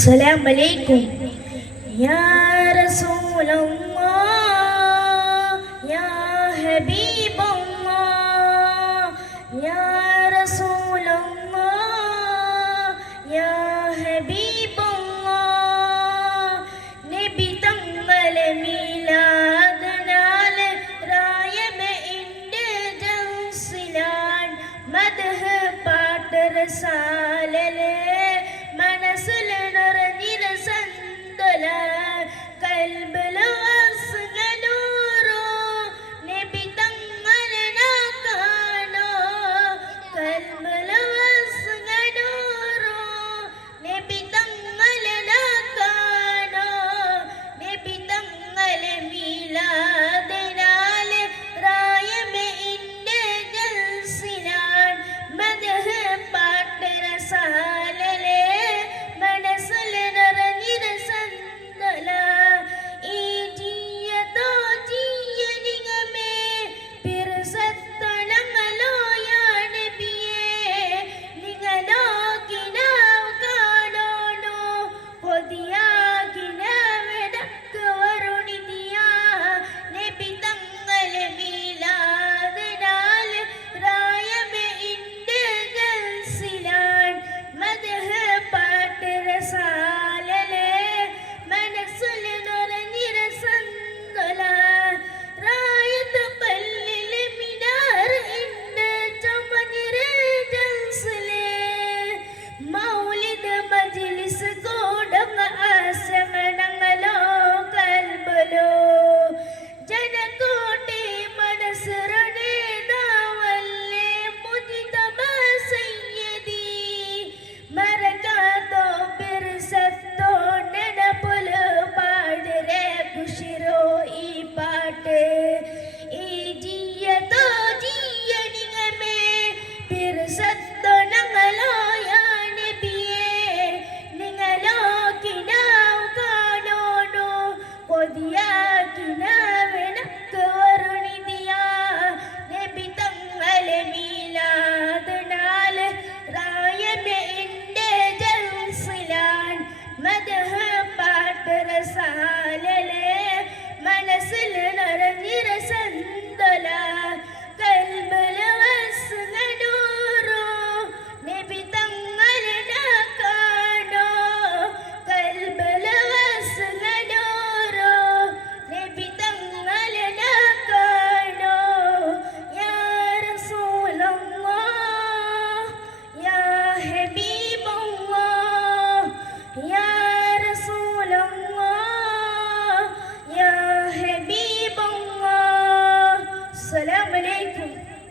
السلام عليكم يا رسول الله يا حبيب الله يا رسول الله يا حبيب الله നബി തങ്ങളെ മീലാദനാലെ റായമെ ഇന്റെ ജൻസിലാൻ മദ്ഹ് പാട്ട് റസാലലെ മനസ്സിൽ നിറഞ്ഞിര സന്തല കൽബില അസ്ഗനൂറോ നബി തങ്ങളെ കാണോ കൽബില അസ്ഗനൂറോ നബി തങ്ങളെ കാണോ നബി തങ്ങളെ മീലാദനാലെ റായമെ ഇന്റെ ജൽസിനാൻ മദ്ഹ് പാട്ട് റസാലലെ Dia kina